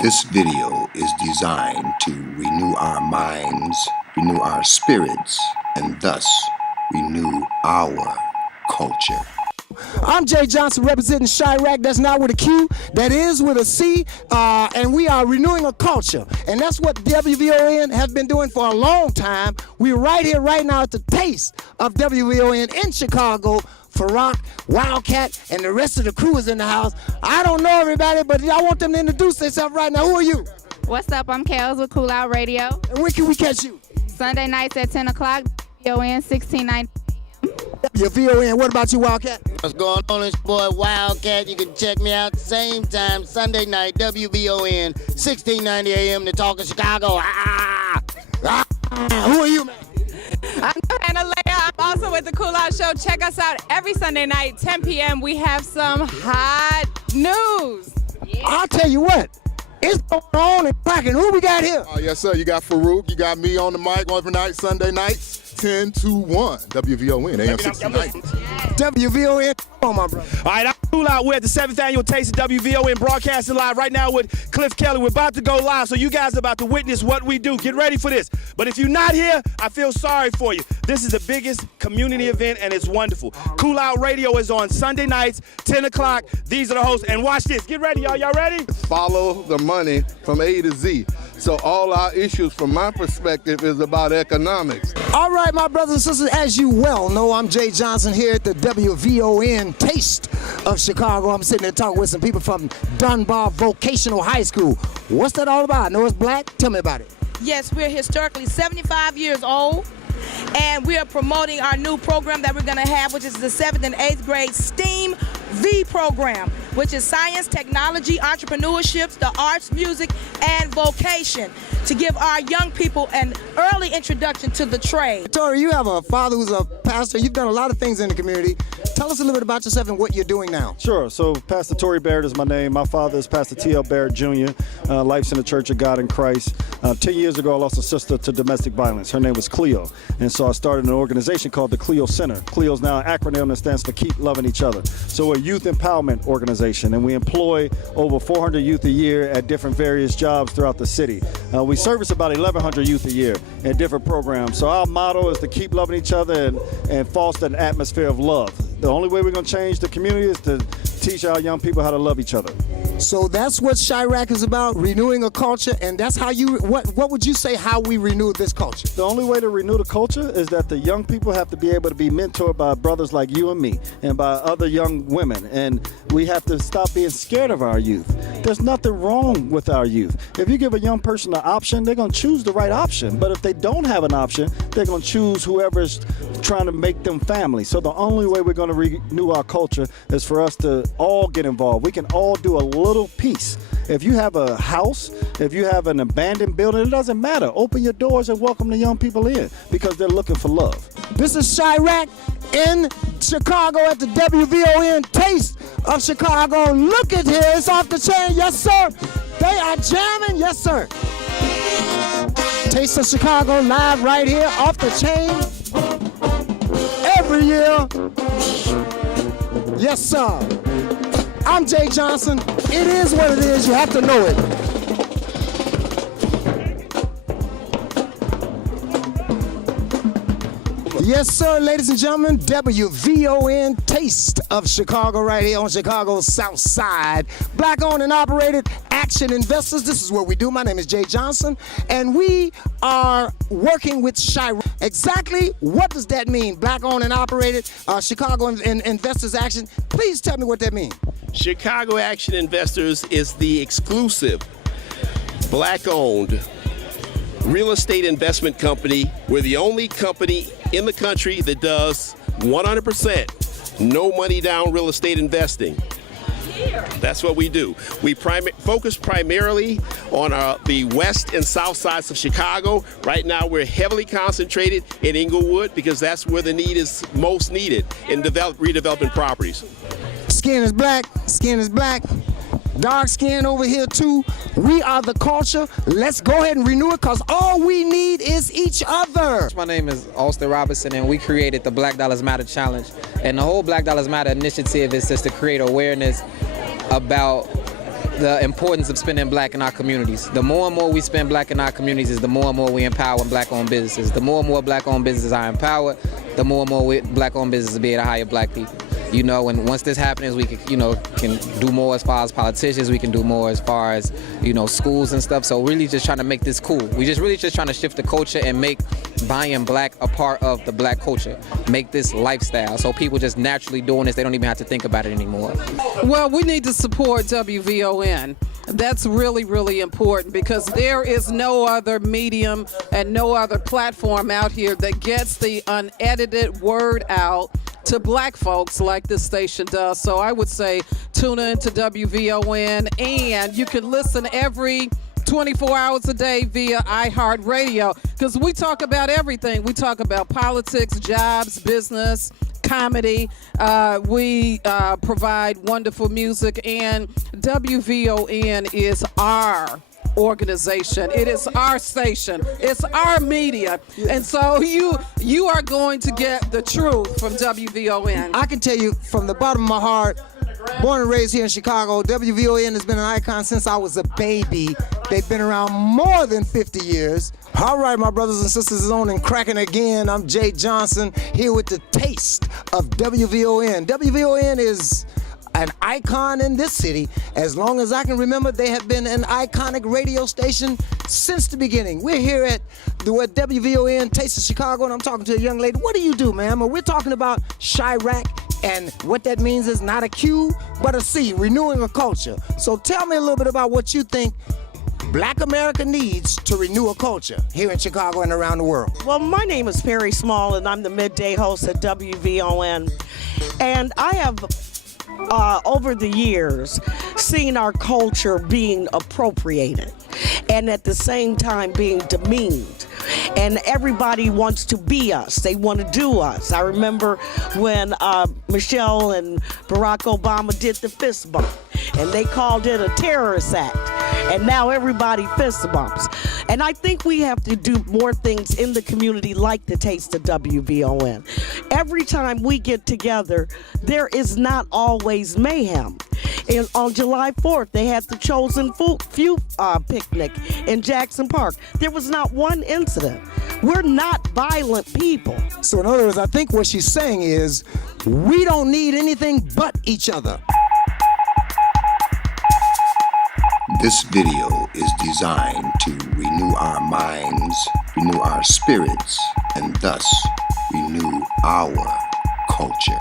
This video is designed to renew our minds, renew our spirits, and thus renew our culture. I'm Jay Johnson representing Chirac. That's not with a Q, that is with a C, and we are renewing a culture. And that's what WVON has been doing for a long time. We're right here, right now at the TAST of WVON in Chicago. Farouk, Wildcat, and the rest of the crew is in the house. I don't know everybody, but I want them to introduce themselves right now. Who are you? What's up? I'm Kels with Cool Out Radio. And where can we catch you? Sunday nights at 10 o'clock, WVON 1690. WVON. What about you, Wildcat? What's going on? It's your boy Wildcat. You can check me out same time, Sunday night, WVON 1690 AM, the Talk of Chicago. Who are you, man? I'm Johanna Leah. I'm also with the Cool Out Show. Check us out every Sunday night, 10 p.m. We have some hot news. Yeah. I'll tell you what, it's going on and cracking. Who we got here? Yes, sir. You got Farouk. You got me on the mic every night, Sunday nights, 10 to 1. WVON, AM 1690. WVON. Come on, my brother. All right, I'm Cool Out. We're at the 7th Annual Taste of WVON, broadcasting live right now with Cliff Kelly. We're about to go live, so you guys are about to witness what we do. Get ready for this. But if you're not here, I feel sorry for you. This is the biggest community event, and it's wonderful. Cool Out Radio is on Sunday nights, 10 o'clock. These are the hosts. And watch this. Get ready, y'all. Y'all ready? Follow the money from A to Z. So all our issues, from my perspective, is about economics. All right, my brothers and sisters, as you well know, I'm Jay Johnson here at the WVON Taste of Chicago. I'm sitting there talking with some people from Dunbar Vocational High School. What's that all about? I know it's black. Tell me about it. Yes, we're historically 75 years old, and we are promoting our new program that we're going to have, which is the 7th and 8th grade STEAM V program, which is science, technology, entrepreneurship, the arts, music, and vocation, to give our young people an early introduction to the trade. Tori, you have a father who's a pastor. You've done a lot of things in the community. Tell us a little bit about yourself and what you're doing now. Sure. So Pastor Tory Barrett is my name. My father is Pastor T.L. Barrett Jr., Life's in the Church of God in Christ. 10 years ago, I lost a sister to domestic violence. Her name was Cleo. And so I started an organization called the Cleo Center. Cleo is now an acronym that stands for Keep Loving Each Other. So we're a youth empowerment organization, and we employ over 400 youth a year at different various jobs throughout the city. We service about 1,100 youth a year in different programs. So our motto is to keep loving each other and foster an atmosphere of love. The only way we're going to change the community is to teach our young people how to love each other. So that's what Chirac is about, renewing a culture, and that's how you, what would you say how we renew this culture? The only way to renew the culture is that the young people have to be able to be mentored by brothers like you and me and by other young women, and we have to stop being scared of our youth. There's nothing wrong with our youth. If you give a young person an option, they're going to choose the right option, but if they don't have an option, they're going to choose whoever's trying to make them family. So the only way we're going to renew our culture is for us to all get involved. We can all do a little piece. If you have a house, if you have an abandoned building, it doesn't matter. Open your doors and welcome the young people in, because they're looking for love. This is Chirac in Chicago at the WVON Taste of Chicago. Look at here, it's off the chain, yes sir. They are jamming, yes sir. Taste of Chicago live right here, off the chain. Every year. Yes sir. I'm Jay Johnson. It is what it is. You have to know it. Yes, sir, ladies and gentlemen. WVON Taste of Chicago right here on Chicago's South Side. Black-owned and operated Action Investors. This is what we do. My name is Jay Johnson, and we are working with Chirac. Exactly what does that mean? Black-owned and operated Chicago Investors Action. Please tell me what that means. Chicago Action Investors is the exclusive black-owned real estate investment company. We're the only company in the country that does 100% no money down real estate investing. That's what we do. We focus primarily on the west and south sides of Chicago. Right now we're heavily concentrated in Inglewood because that's where the need is most needed in redeveloping properties. Skin is black, skin is black. Dark skin over here too. We are the culture. Let's go ahead and renew it, because all we need is each other. My name is Austin Robinson, and we created the Black Dollars Matter Challenge. And the whole Black Dollars Matter initiative is just to create awareness about the importance of spending black in our communities. The more and more we spend black in our communities, the more and more we empower black-owned businesses. The more and more black-owned businesses are empowered, the more and more black-owned businesses will be able to hire black people. You know, and once this happens, we can, can do more as far as politicians. We can do more as far as, schools and stuff. So really just trying to make this cool. We just really just trying to shift the culture and make buying black a part of the black culture. Make this lifestyle. So people just naturally doing this. They don't even have to think about it anymore. Well, we need to support WVON. That's really, really important because there is no other medium and no other platform out here that gets the unedited word out to black folks like this station does. So I would say tune in to WVON, and you can listen every 24 hours a day via iHeartRadio because we talk about everything. We talk about politics, jobs, business, comedy. We provide wonderful music, and WVON is our organization. It is our station. It's our media. And so you are going to get the truth from WVON. I can tell you from the bottom of my heart, born and raised here in Chicago, WVON has been an icon since I was a baby. They've been around more than 50 years. All right, my brothers and sisters, is on and cracking again. I'm Jay Johnson here with the taste of WVON. WVON is an icon in this city. As long as I can remember, they have been an iconic radio station since the beginning. We're here at the WVON Taste of Chicago, and I'm talking to a young lady. What do you do, ma'am? We're talking about Chirac, and what that means is not a Q, but a C, renewing a culture. So tell me a little bit about what you think Black America needs to renew a culture here in Chicago and around the world. Well, my name is Perry Small, and I'm the midday host at WVON. And I have over the years seen our culture being appropriated and at the same time being demeaned. And everybody wants to be us. They want to do us. I remember when Michelle and Barack Obama did the fist bump, and they called it a terrorist act. And now everybody fist bumps. And I think we have to do more things in the community like the Taste of WVON. Every time we get together, there is not always mayhem. And on July 4th, they had the Chosen Few picnic in Jackson Park. There was not one incident. We're not violent people. So in other words, I think what she's saying is we don't need anything but each other. This video is designed to renew our minds, renew our spirits, and thus renew our culture.